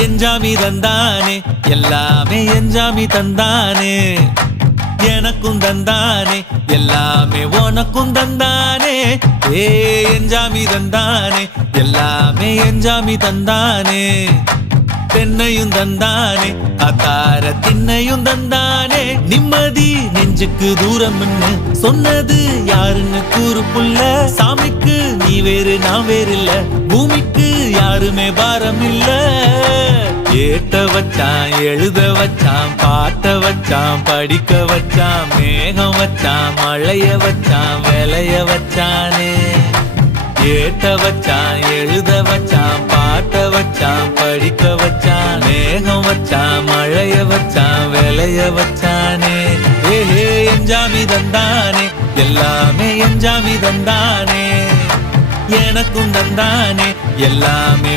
எஞ்சாமி தந்தானே எல்லாமே எஞ்சாமி தந்தானே எனக்கும் தந்தானே எல்லாமே உனக்கும் தந்தானே ஏ எஞ்சாமி தந்தானே எல்லாமே எஞ்சாமி தந்தானே தென்னையும் தந்தானே அத்தார திண்ணையும் தந்தானே நிம்மதி நெஞ்சுக்கு தூரம்னு சொன்னது யாருன்னு கூறு புள்ள சாமிக்கு நீ வேறு நான் வேறு இல்ல பூமிக்கு யாருமே பாரம் இல்ல ஏட்ட வச்சான் எழுத வச்சான் பாட்ட வச்சான் படிக்க வச்சான் மேகம் வச்சான் மழைய வச்சான் விளைய வச்சானே ஏட்ட வச்சான் எழுத வச்சான் பாட்ட வச்சான் படிக்க வச்சான் மேகம் வச்சான் மழைய வச்சான் விளைய வச்சானே ஏஹே எஞ்சாமி தந்தானே எல்லாமே எஞ்சாமி தந்தானே எனக்கும் தந்தானே எல்லாமே